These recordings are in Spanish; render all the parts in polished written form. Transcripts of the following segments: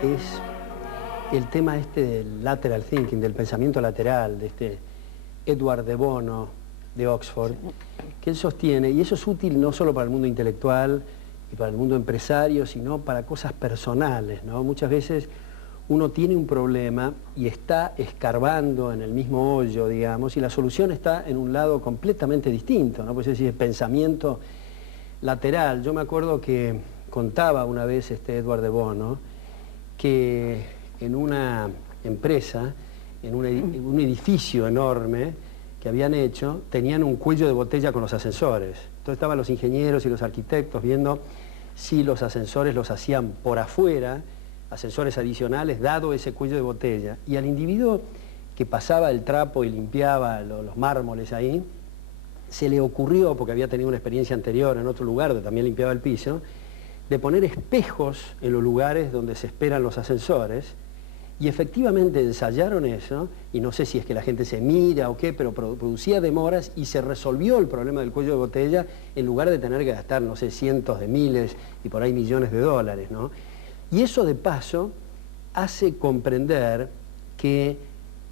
Es el tema este del lateral thinking, del pensamiento lateral, de este Edward de Bono de Oxford, que él sostiene, y eso es útil no solo para el mundo intelectual y para el mundo empresario, sino para cosas personales, ¿no? Muchas veces uno tiene un problema y está escarbando en el mismo hoyo, digamos, y la solución está en un lado completamente distinto, ¿no? Pues es decir, pensamiento lateral. Yo me acuerdo que contaba una vez Edward de Bono que en una empresa, en un edificio enorme que habían hecho, tenían un cuello de botella con los ascensores. Entonces estaban los ingenieros y los arquitectos viendo si los ascensores los hacían por afuera, ascensores adicionales, dado ese cuello de botella. Y al individuo que pasaba el trapo y limpiaba los mármoles ahí, se le ocurrió, porque había tenido una experiencia anterior en otro lugar donde también limpiaba el piso, de poner espejos en los lugares donde se esperan los ascensores, y efectivamente ensayaron eso, y no sé si es que la gente se mira o qué, pero producía demoras y se resolvió el problema del cuello de botella en lugar de tener que gastar, no sé, cientos de miles y por ahí millones de dólares, ¿no? Y eso de paso hace comprender que,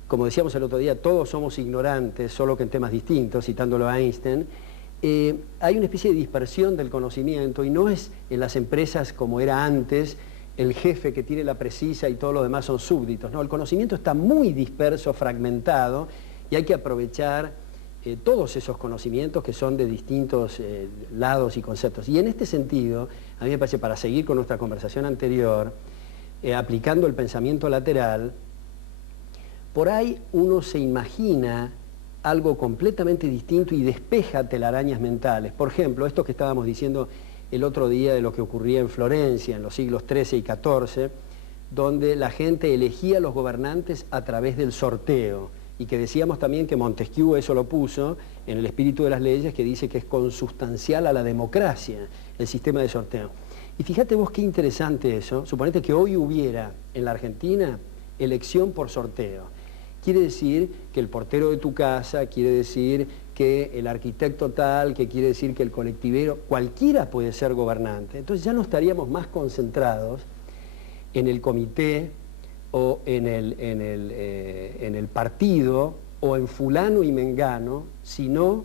como decíamos el otro día, todos somos ignorantes, solo que en temas distintos, citándolo a Einstein. Hay una especie de dispersión del conocimiento y no es en las empresas como era antes, el jefe que tiene la precisa y todos los demás son súbditos. No, el conocimiento está muy disperso, fragmentado, y hay que aprovechar todos esos conocimientos que son de distintos lados y conceptos. Y en este sentido, a mí me parece, para seguir con nuestra conversación anterior, aplicando el pensamiento lateral, por ahí uno se imagina algo completamente distinto y despeja telarañas mentales. Por ejemplo, esto que estábamos diciendo el otro día de lo que ocurría en Florencia en los siglos XIII y XIV, donde la gente elegía a los gobernantes a través del sorteo, y que decíamos también que Montesquieu eso lo puso en el espíritu de las leyes, que dice que es consustancial a la democracia el sistema de sorteo. Y fíjate vos qué interesante eso. Suponete que hoy hubiera en la Argentina elección por sorteo. Quiere decir que el portero de tu casa, quiere decir que el arquitecto tal, que quiere decir que el colectivero, cualquiera puede ser gobernante. Entonces ya no estaríamos más concentrados en el comité o en el partido o en fulano y mengano, sino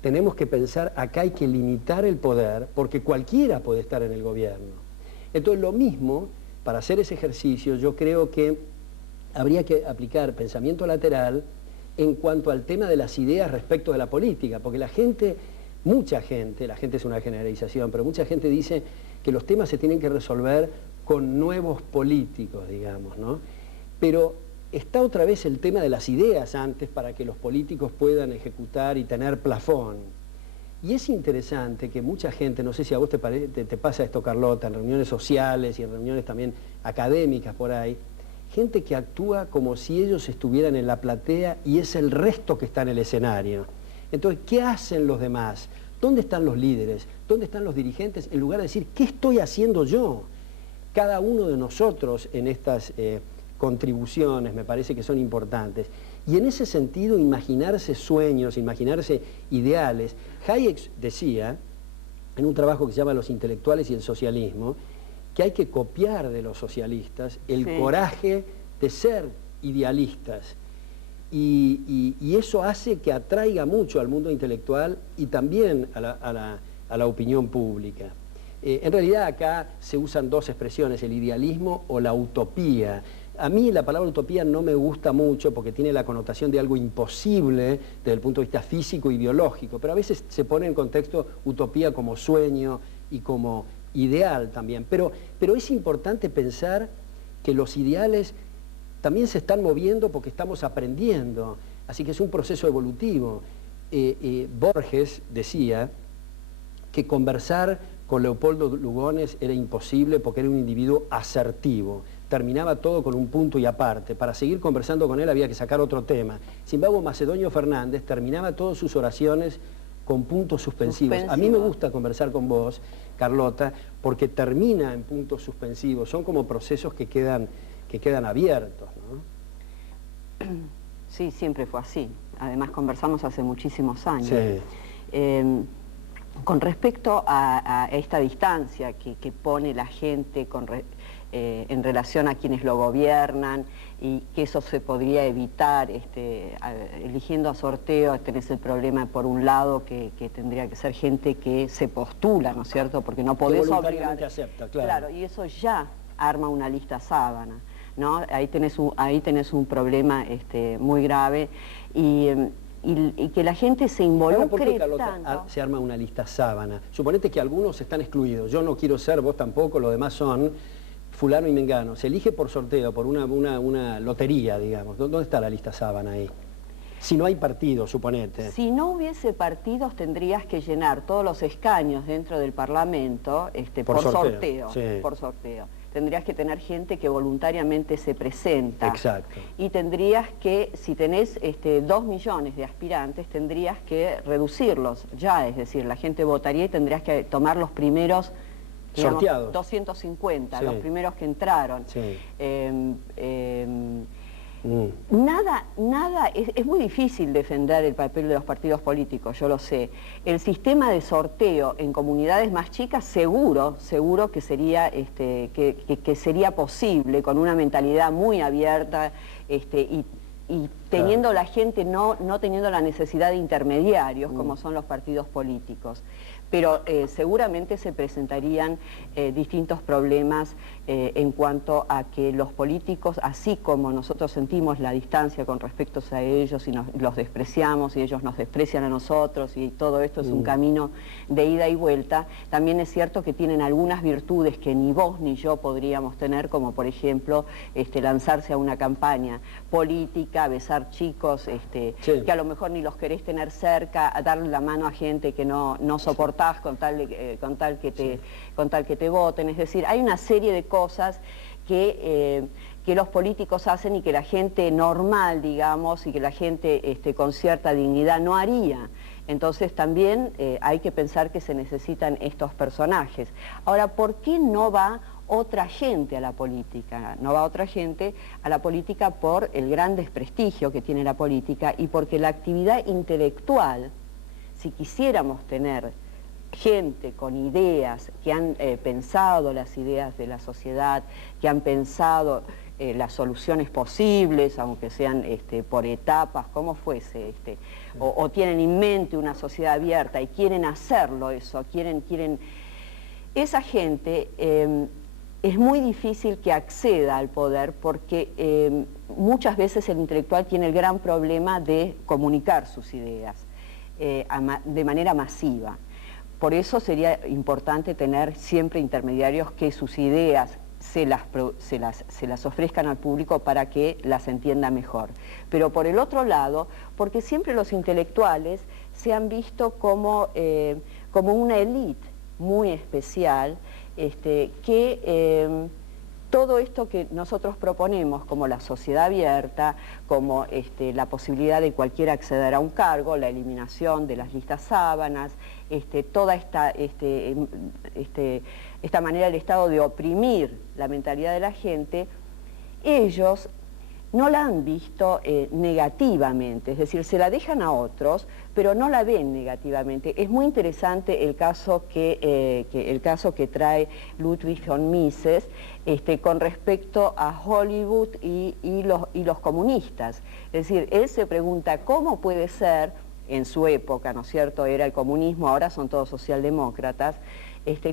tenemos que pensar, acá hay que limitar el poder porque cualquiera puede estar en el gobierno. Entonces lo mismo, para hacer ese ejercicio, yo creo que habría que aplicar pensamiento lateral en cuanto al tema de las ideas respecto de la política, porque la gente, mucha gente, la gente es una generalización, pero mucha gente dice que los temas se tienen que resolver con nuevos políticos, digamos, ¿no? Pero está otra vez el tema de las ideas antes para que los políticos puedan ejecutar y tener plafón. Y es interesante que mucha gente, no sé si a vos te pasa esto, Carlota, en reuniones sociales y en reuniones también académicas por ahí, gente que actúa como si ellos estuvieran en la platea y es el resto que está en el escenario. Entonces, ¿qué hacen los demás? ¿Dónde están los líderes? ¿Dónde están los dirigentes? En lugar de decir, ¿qué estoy haciendo yo? Cada uno de nosotros en estas contribuciones me parece que son importantes. Y en ese sentido, imaginarse sueños, imaginarse ideales. Hayek decía, en un trabajo que se llama Los intelectuales y el socialismo, que hay que copiar de los socialistas el coraje de ser idealistas. Y eso hace que atraiga mucho al mundo intelectual y también a la opinión pública. En realidad acá se usan dos expresiones, el idealismo o la utopía. A mí la palabra utopía no me gusta mucho porque tiene la connotación de algo imposible desde el punto de vista físico y biológico, pero a veces se pone en contexto utopía como sueño y como ideal también. Pero es importante pensar que los ideales también se están moviendo porque estamos aprendiendo, así que es un proceso evolutivo. Borges decía que conversar con Leopoldo Lugones era imposible porque era un individuo asertivo. Terminaba todo con un punto y aparte. Para seguir conversando con él había que sacar otro tema. Sin embargo, Macedonio Fernández terminaba todas sus oraciones con puntos suspensivos. A mí me gusta conversar con vos, Carlota, porque termina en puntos suspensivos. Son como procesos que quedan abiertos, ¿no? Sí, siempre fue así. Además, conversamos hace muchísimos años. Sí. Con respecto a esta distancia que pone la gente en relación a quienes lo gobiernan, y que eso se podría evitar eligiendo a sorteo, tenés el problema por un lado que tendría que ser gente que se postula, ¿no es cierto? Porque no podés obligar. Acepta, claro. Claro, y eso ya arma una lista sábana, ¿no? Ahí tenés un problema muy grave y que la gente se involucre. ¿Por qué, Carlota, tanto? se arma una lista sábana? Suponete que algunos están excluidos. Yo no quiero ser, vos tampoco, los demás son fulano y mengano. Se elige por sorteo, por una lotería, digamos. ¿Dónde está la lista sábana ahí? Si no hay partidos, suponete. Si no hubiese partidos, tendrías que llenar todos los escaños dentro del Parlamento por sorteo. Sí. Por sorteo. Tendrías que tener gente que voluntariamente se presenta. Exacto. Y tendrías que, si tenés 2 millones de aspirantes, tendrías que reducirlos ya, es decir, la gente votaría y tendrías que tomar los primeros, digamos, sorteados. 250, sí. Los primeros que entraron. Sí. Nada, es muy difícil defender el papel de los partidos políticos, yo lo sé. El sistema de sorteo en comunidades más chicas seguro que sería, que sería posible con una mentalidad muy abierta y teniendo la gente no teniendo la necesidad de intermediarios como son los partidos políticos. Pero seguramente se presentarían distintos problemas en cuanto a que los políticos, así como nosotros sentimos la distancia con respecto a ellos y los despreciamos y ellos nos desprecian a nosotros y todo esto es un camino de ida y vuelta, también es cierto que tienen algunas virtudes que ni vos ni yo podríamos tener, como por ejemplo lanzarse a una campaña política, besar chicos sí. que a lo mejor ni los querés tener cerca, a darle la mano a gente que no soportás con tal que te voten. Es decir, hay una serie de cosas que los políticos hacen y que la gente normal, digamos, y que la gente con cierta dignidad no haría. Entonces también hay que pensar que se necesitan estos personajes. Ahora, ¿por qué no va otra gente a la política? No va otra gente a la política por el gran desprestigio que tiene la política y porque la actividad intelectual, si quisiéramos tener gente con ideas, que han pensado las ideas de la sociedad, que han pensado las soluciones posibles, aunque sean por etapas, como fuese, o tienen en mente una sociedad abierta y quieren hacerlo eso, quieren... Esa gente es muy difícil que acceda al poder porque muchas veces el intelectual tiene el gran problema de comunicar sus ideas de manera masiva. Por eso sería importante tener siempre intermediarios que sus ideas se las ofrezcan al público para que las entienda mejor. Pero por el otro lado, porque siempre los intelectuales se han visto como una élite muy especial, que todo esto que nosotros proponemos, como la sociedad abierta, como la posibilidad de cualquiera acceder a un cargo, la eliminación de las listas sábanas, toda esta manera del Estado de oprimir la mentalidad de la gente, ellos no la han visto negativamente, es decir, se la dejan a otros, pero no la ven negativamente. Es muy interesante el caso que trae Ludwig von Mises con respecto a Hollywood y los comunistas. Es decir, él se pregunta cómo puede ser, en su época, ¿no es cierto?, era el comunismo, ahora son todos socialdemócratas,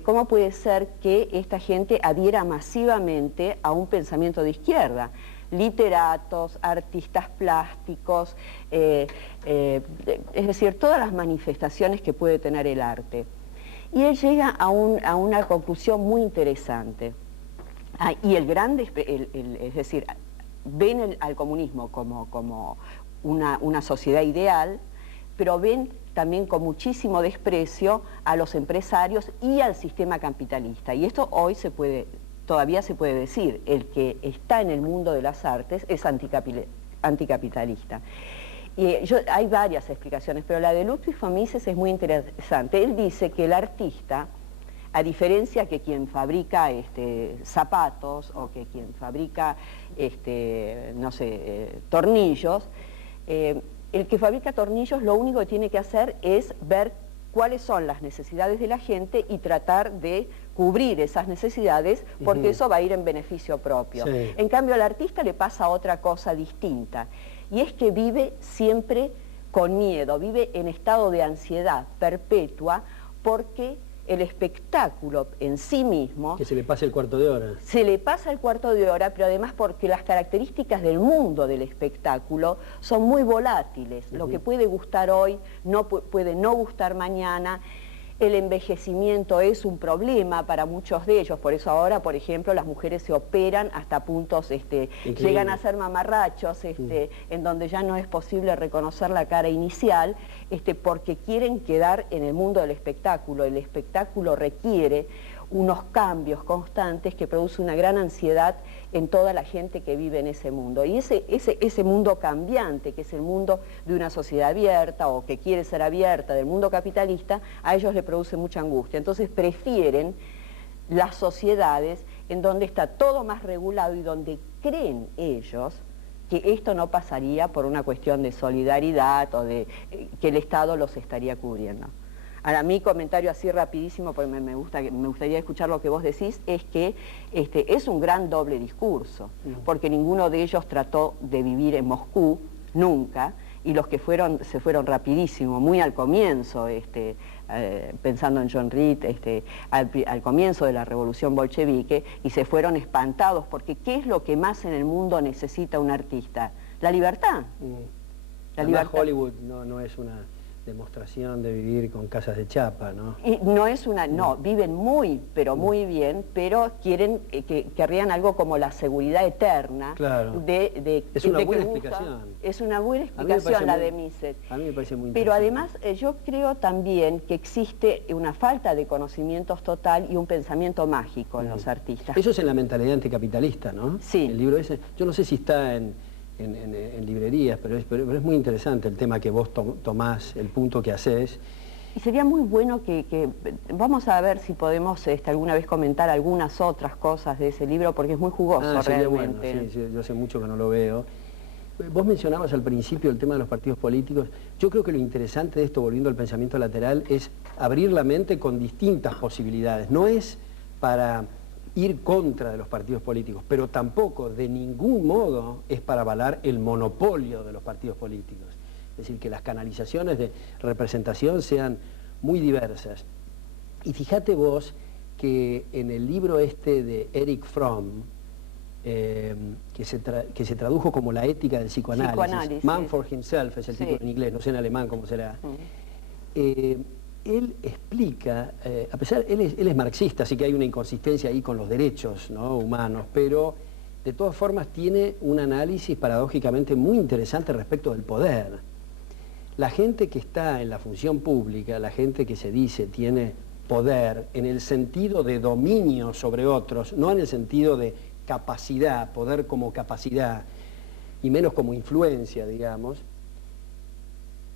cómo puede ser que esta gente adhiera masivamente a un pensamiento de izquierda. Literatos, artistas plásticos, es decir, todas las manifestaciones que puede tener el arte. Y él llega a una conclusión muy interesante. Y es decir, ven al comunismo como una sociedad ideal, pero ven también con muchísimo desprecio a los empresarios y al sistema capitalista. Y esto hoy todavía se puede decir, el que está en el mundo de las artes es anticapitalista. Y hay varias explicaciones, pero la de Ludwig von Mises es muy interesante. Él dice que el artista, a diferencia que quien fabrica zapatos o que quien fabrica, no sé, tornillos, el que fabrica tornillos lo único que tiene que hacer es ver cuáles son las necesidades de la gente y tratar de cubrir esas necesidades, porque eso va a ir en beneficio propio. Sí. En cambio, al artista le pasa otra cosa distinta, y es que vive siempre con miedo, vive en estado de ansiedad perpetua, porque el espectáculo en sí mismo... Que se le pase el cuarto de hora. Se le pasa el cuarto de hora, pero además porque las características del mundo del espectáculo son muy volátiles. Lo que puede gustar hoy puede no gustar mañana. El envejecimiento es un problema para muchos de ellos, por eso ahora, por ejemplo, las mujeres se operan hasta puntos, llegan a ser mamarrachos, en donde ya no es posible reconocer la cara inicial, porque quieren quedar en el mundo del espectáculo. El espectáculo requiere unos cambios constantes que produce una gran ansiedad en toda la gente que vive en ese mundo. Y ese mundo cambiante, que es el mundo de una sociedad abierta o que quiere ser abierta, del mundo capitalista, a ellos les produce mucha angustia. Entonces prefieren las sociedades en donde está todo más regulado y donde creen ellos que esto no pasaría por una cuestión de solidaridad o de que el Estado los estaría cubriendo. Ahora, mi comentario así rapidísimo, porque me gustaría escuchar lo que vos decís, es que es un gran doble discurso, porque ninguno de ellos trató de vivir en Moscú, nunca, y los que se fueron rapidísimo, muy al comienzo, pensando en John Reed, al comienzo de la revolución bolchevique, y se fueron espantados, porque ¿qué es lo que más en el mundo necesita un artista? La libertad. La libertad. Hollywood no es una demostración de vivir con casas de chapa, ¿no? Y no es no, viven pero muy bien, pero querrían algo como la seguridad eterna. Claro. Es una buena explicación. Es una buena explicación la de Mises. A mí me parece muy interesante. Pero además yo creo también que existe una falta de conocimientos total y un pensamiento mágico en los artistas. Eso es en la mentalidad anticapitalista, ¿no? Sí. El libro ese, yo no sé si está en librerías, pero es muy interesante el tema que vos tomás, el punto que haces. Y sería muy bueno que vamos a ver si podemos alguna vez comentar algunas otras cosas de ese libro, porque es muy jugoso realmente. Bueno, sí, yo hace mucho que no lo veo. Vos mencionabas al principio el tema de los partidos políticos. Yo creo que lo interesante de esto, volviendo al pensamiento lateral, es abrir la mente con distintas posibilidades. No es para ir contra de los partidos políticos, pero tampoco de ningún modo es para avalar el monopolio de los partidos políticos. Es decir, que las canalizaciones de representación sean muy diversas. Y fíjate vos que en el libro de Erich Fromm, que se tradujo como La ética del psicoanálisis, Man for Himself es el título en inglés, no sé en alemán cómo será, él explica, a pesar, él es marxista, así que hay una inconsistencia ahí con los derechos, ¿no?, humanos, pero de todas formas tiene un análisis paradójicamente muy interesante respecto del poder. La gente que está en la función pública, la gente que se dice tiene poder en el sentido de dominio sobre otros, no en el sentido de capacidad, poder como capacidad, y menos como influencia, digamos,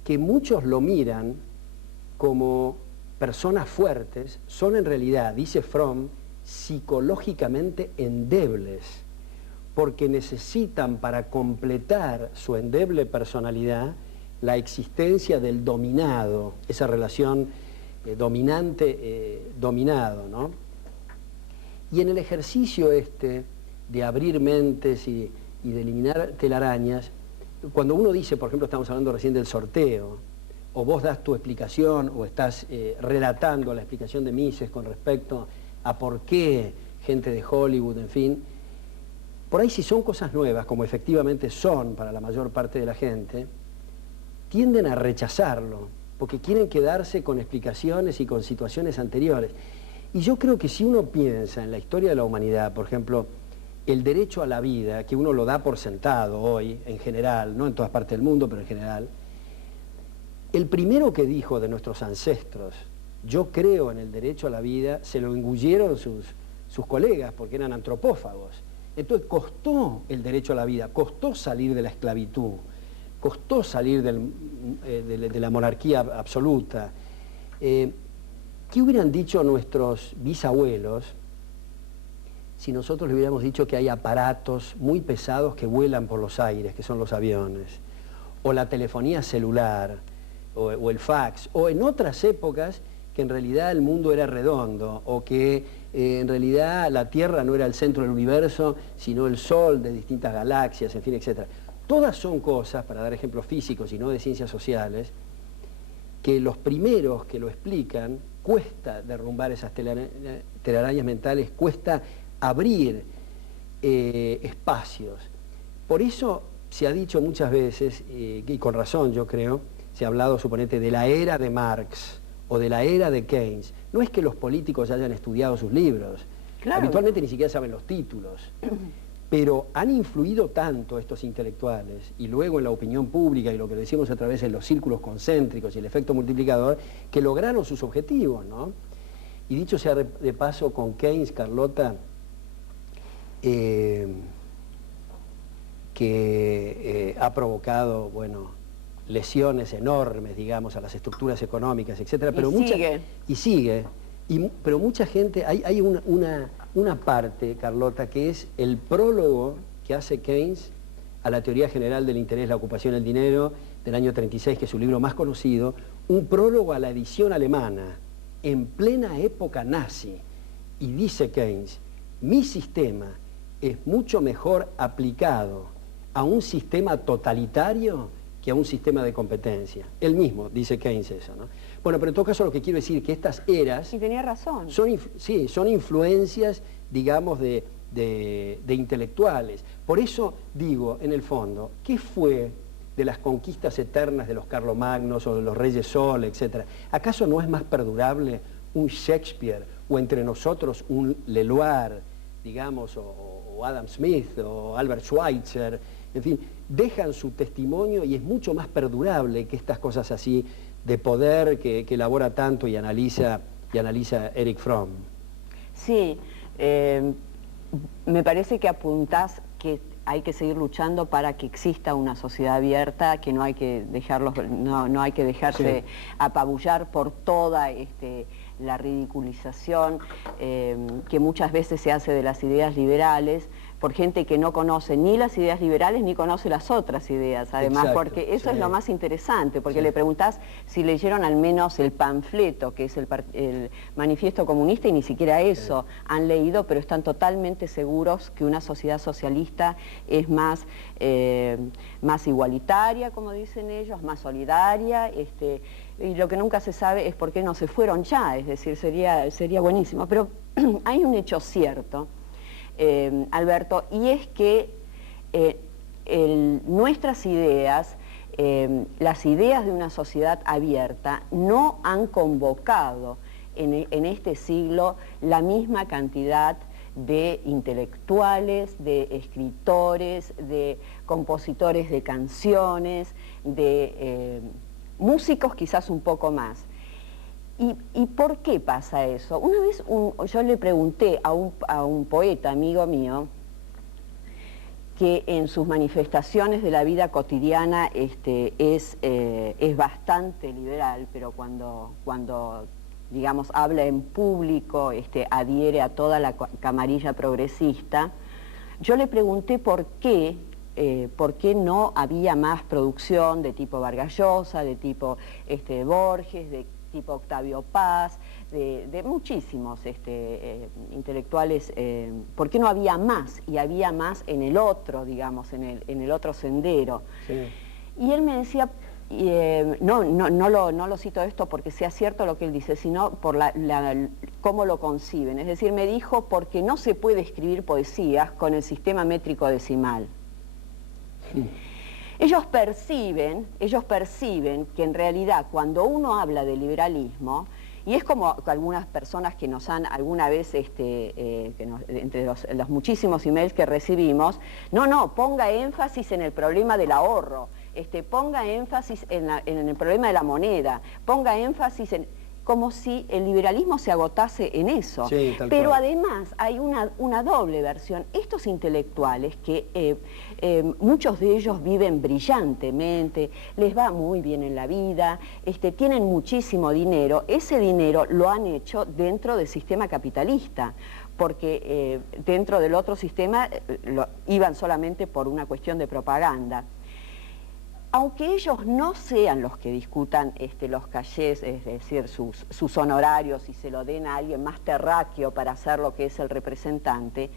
que muchos lo miran como personas fuertes, son en realidad, dice Fromm, psicológicamente endebles, porque necesitan para completar su endeble personalidad la existencia del dominado, esa relación dominante-dominado, ¿no? Y en el ejercicio de abrir mentes y de eliminar telarañas, cuando uno dice, por ejemplo, estamos hablando recién del sorteo, o vos das tu explicación o estás relatando la explicación de Mises con respecto a por qué gente de Hollywood, en fin, por ahí si son cosas nuevas, como efectivamente son para la mayor parte de la gente, tienden a rechazarlo, porque quieren quedarse con explicaciones y con situaciones anteriores. Y yo creo que si uno piensa en la historia de la humanidad, por ejemplo, el derecho a la vida, que uno lo da por sentado hoy, en general, no en todas partes del mundo, pero en general, El primero que dijo de nuestros ancestros, yo creo en el derecho a la vida, se lo engulleron sus colegas porque eran antropófagos. Entonces costó el derecho a la vida, costó salir de la esclavitud, costó salir de la monarquía absoluta. ¿Qué hubieran dicho nuestros bisabuelos si nosotros le hubiéramos dicho que hay aparatos muy pesados que vuelan por los aires, que son los aviones, o la telefonía celular, o el fax, o en otras épocas que en realidad el mundo era redondo, o que en realidad la Tierra no era el centro del universo, sino el Sol de distintas galaxias, en fin, etc. Todas son cosas, para dar ejemplos físicos y no de ciencias sociales, que los primeros que lo explican, cuesta derrumbar esas telarañas mentales, cuesta abrir espacios. Por eso se ha dicho muchas veces, y con razón yo creo, se ha hablado, suponete, de la era de Marx o de la era de Keynes. No es que los políticos hayan estudiado sus libros, claro. Habitualmente ni siquiera saben los títulos, pero han influido tanto estos intelectuales, y luego en la opinión pública, y lo que decimos a través de los círculos concéntricos y el efecto multiplicador, que lograron sus objetivos, ¿no? Y dicho sea de paso, con Keynes, Carlota, que ha provocado, bueno, lesiones enormes, digamos, a las estructuras económicas, etcétera, pero pero mucha gente, hay una parte, Carlota, que es el prólogo que hace Keynes a la teoría general del interés, la ocupación, el dinero, del año 36, que es su libro más conocido, un prólogo a la edición alemana, en plena época nazi, y dice Keynes, mi sistema es mucho mejor aplicado a un sistema totalitario que a un sistema de competencia. Él mismo dice Keynes eso, ¿no? Bueno, pero en todo caso lo que quiero decir es que estas eras... Y tenía razón. Son influencias, digamos, de intelectuales. Por eso digo, en el fondo, ¿qué fue de las conquistas eternas de los Carlomagnos o de los Reyes Sol, etcétera? ¿Acaso no es más perdurable un Shakespeare o entre nosotros un Leloir, digamos, o Adam Smith o Albert Schweitzer? En fin, dejan su testimonio y es mucho más perdurable que estas cosas así de poder que elabora tanto y analiza Erich Fromm. Sí, me parece que apuntás que hay que seguir luchando para que exista una sociedad abierta, que no hay que no hay que dejarse apabullar por toda la ridiculización que muchas veces se hace de las ideas liberales, por gente que no conoce ni las ideas liberales ni conoce las otras ideas, además. Exacto, porque eso es lo más interesante, porque le preguntás si leyeron al menos el panfleto, que es el manifiesto comunista, y ni siquiera eso han leído, pero están totalmente seguros que una sociedad socialista es más igualitaria, como dicen ellos, más solidaria, y lo que nunca se sabe es por qué no se fueron ya, es decir, sería buenísimo. Pero hay un hecho cierto, Alberto, y es que nuestras ideas, las ideas de una sociedad abierta, no han convocado en este siglo la misma cantidad de intelectuales, de escritores, de compositores de canciones, de músicos quizás un poco más. ¿Y por qué pasa eso? Una vez yo le pregunté a un poeta, amigo mío, que en sus manifestaciones de la vida cotidiana es bastante liberal, pero cuando digamos, habla en público, adhiere a toda la camarilla progresista, yo le pregunté por qué no había más producción de tipo Vargas Llosa, de tipo Borges, de tipo Octavio Paz, de muchísimos intelectuales, ¿por qué no había más? Y había más en el otro, digamos, en el otro sendero. Sí. Y él me decía, no lo cito esto porque sea cierto lo que él dice, sino por cómo lo conciben. Es decir, me dijo, porque no se puede escribir poesías con el sistema métrico decimal. Sí. Ellos perciben que en realidad cuando uno habla de liberalismo, y es como algunas personas que nos han alguna vez, entre los muchísimos emails que recibimos, no, ponga énfasis en el problema del ahorro, ponga énfasis en el problema de la moneda, ponga énfasis en... como si el liberalismo se agotase en eso. Sí, pero cual. además hay una doble versión. Estos intelectuales, que muchos de ellos viven brillantemente, les va muy bien en la vida, tienen muchísimo dinero, ese dinero lo han hecho dentro del sistema capitalista, porque dentro del otro sistema iban solamente por una cuestión de propaganda. Aunque ellos no sean los que discutan los cachés, es decir, sus honorarios y se lo den a alguien más terráqueo para hacer lo que es el representante,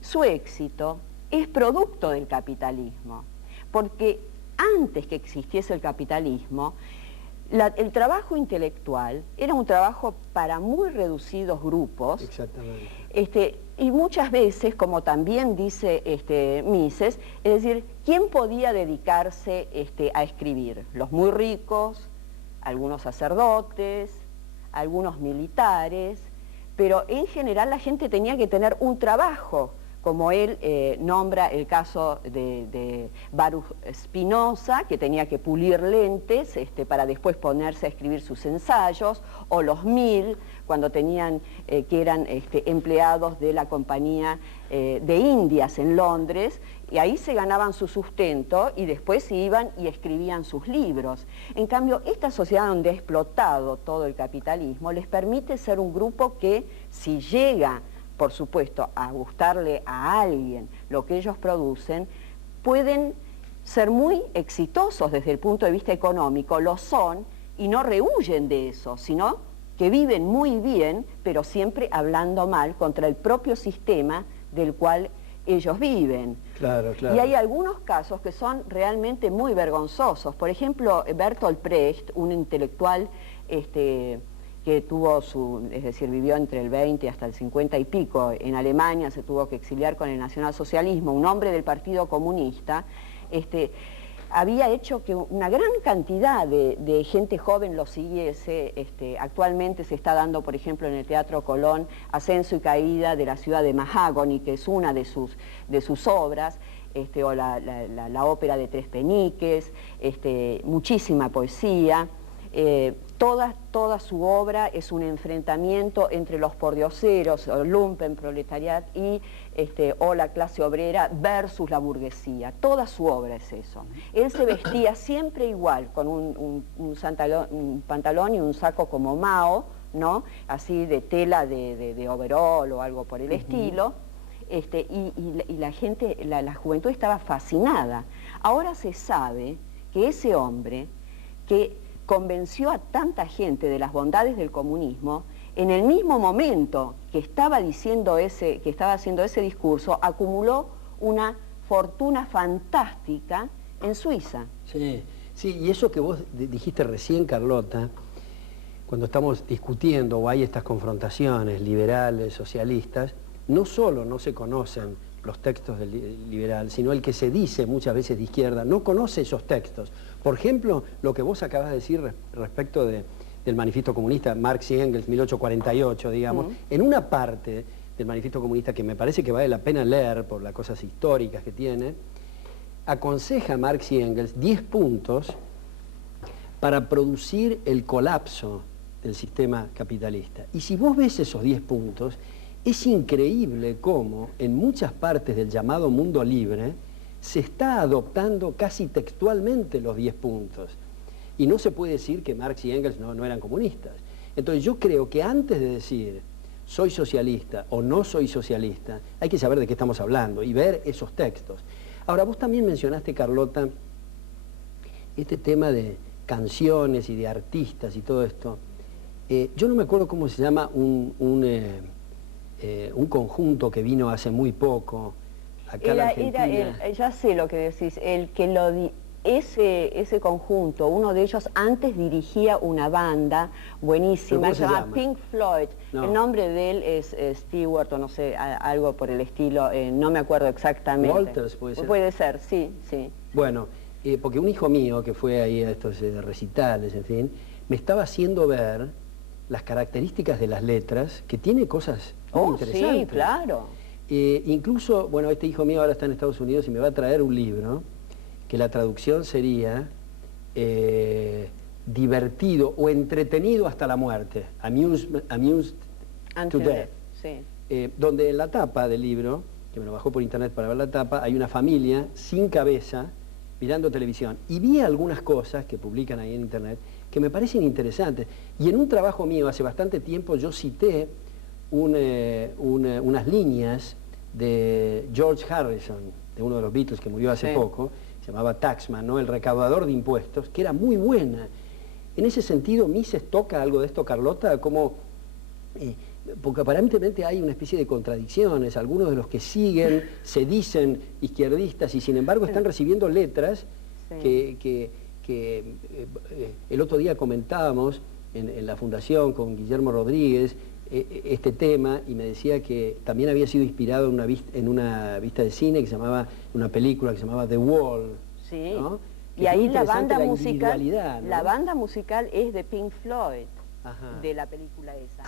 su éxito es producto del capitalismo. Porque antes que existiese el capitalismo, el trabajo intelectual era un trabajo para muy reducidos grupos. Exactamente. Y muchas veces, como también dice Mises, es decir, ¿quién podía dedicarse a escribir? Los muy ricos, algunos sacerdotes, algunos militares, pero en general la gente tenía que tener un trabajo, como él nombra el caso de Baruch Spinoza, que tenía que pulir lentes para después ponerse a escribir sus ensayos, o los Mill, cuando tenían, que eran empleados de la Compañía de Indias en Londres, y ahí se ganaban su sustento y después iban y escribían sus libros. En cambio, esta sociedad donde ha explotado todo el capitalismo les permite ser un grupo que, si llega, por supuesto, a gustarle a alguien lo que ellos producen, pueden ser muy exitosos desde el punto de vista económico, lo son, y no rehuyen de eso, sino que viven muy bien, pero siempre hablando mal contra el propio sistema del cual ellos viven. Claro, claro. Y hay algunos casos que son realmente muy vergonzosos. Por ejemplo, Bertolt Brecht, un intelectual que tuvo es decir, vivió entre el 20 hasta el 50 y pico en Alemania, se tuvo que exiliar con el nacionalsocialismo, un hombre del Partido Comunista, había hecho que una gran cantidad de gente joven lo siguiese. Actualmente se está dando, por ejemplo, en el Teatro Colón, Ascenso y Caída de la ciudad de Mahagoni, que es una de sus obras, o la ópera de Tres Peniques, muchísima poesía. Toda su obra es un enfrentamiento entre los pordioseros, el lumpenproletariat, o la clase obrera versus la burguesía. Toda su obra es eso. Él se vestía siempre igual, con un pantalón y un saco como Mao, ¿no? Así de tela de overol o algo por el estilo. Y la gente, la juventud estaba fascinada. Ahora se sabe que ese hombre, que convenció a tanta gente de las bondades del comunismo, en el mismo momento que estaba haciendo ese discurso, acumuló una fortuna fantástica en Suiza. Sí, sí, y eso que vos dijiste recién, Carlota, cuando estamos discutiendo o hay estas confrontaciones liberales, socialistas, no solo no se conocen los textos del liberal, sino el que se dice muchas veces de izquierda no conoce esos textos. Por ejemplo, lo que vos acabas de decir respecto del Manifiesto Comunista, Marx y Engels, 1848, digamos, en una parte del Manifiesto Comunista que me parece que vale la pena leer por las cosas históricas que tiene, aconseja Marx y Engels 10 puntos para producir el colapso del sistema capitalista. Y si vos ves esos 10 puntos, es increíble cómo en muchas partes del llamado mundo libre se está adoptando casi textualmente los 10 puntos. Y no se puede decir que Marx y Engels no eran comunistas. Entonces yo creo que antes de decir soy socialista o no soy socialista, hay que saber de qué estamos hablando y ver esos textos. Ahora, vos también mencionaste, Carlota, este tema de canciones y de artistas y todo esto. Yo no me acuerdo cómo se llama un conjunto que vino hace muy poco acá a la Argentina. Ya sé lo que decís, ese conjunto, uno de ellos antes dirigía una banda buenísima, se llama Pink Floyd. No. El nombre de él es Stewart o no sé, algo por el estilo, no me acuerdo exactamente. Walters puede ser. Puede ser, sí, sí. Bueno, porque un hijo mío que fue ahí a estos recitales, en fin, me estaba haciendo ver las características de las letras, que tiene cosas muy interesantes. Sí, claro. Incluso, bueno, este hijo mío ahora está en Estados Unidos y me va a traer un libro que la traducción sería divertido o entretenido hasta la muerte, amused to death. Sí. Donde en la tapa del libro, que me lo bajó por internet para ver la tapa, hay una familia sin cabeza mirando televisión. Y vi algunas cosas que publican ahí en internet que me parecen interesantes. Y en un trabajo mío hace bastante tiempo yo cité unas líneas de George Harrison, de uno de los Beatles que murió hace poco, se llamaba Taxman, ¿no? El recaudador de impuestos, que era muy buena. En ese sentido, Mises toca algo de esto, Carlota, como... porque aparentemente hay una especie de contradicciones, algunos de los que siguen se dicen izquierdistas y sin embargo están recibiendo letras que el otro día comentábamos en la fundación con Guillermo Rodríguez este tema, y me decía que también había sido inspirado en una vista de cine que se llamaba, una película que se llamaba The Wall, sí. ¿no? Y ahí la banda musical, ¿no? La banda musical es de Pink Floyd. Ajá. De la película esa.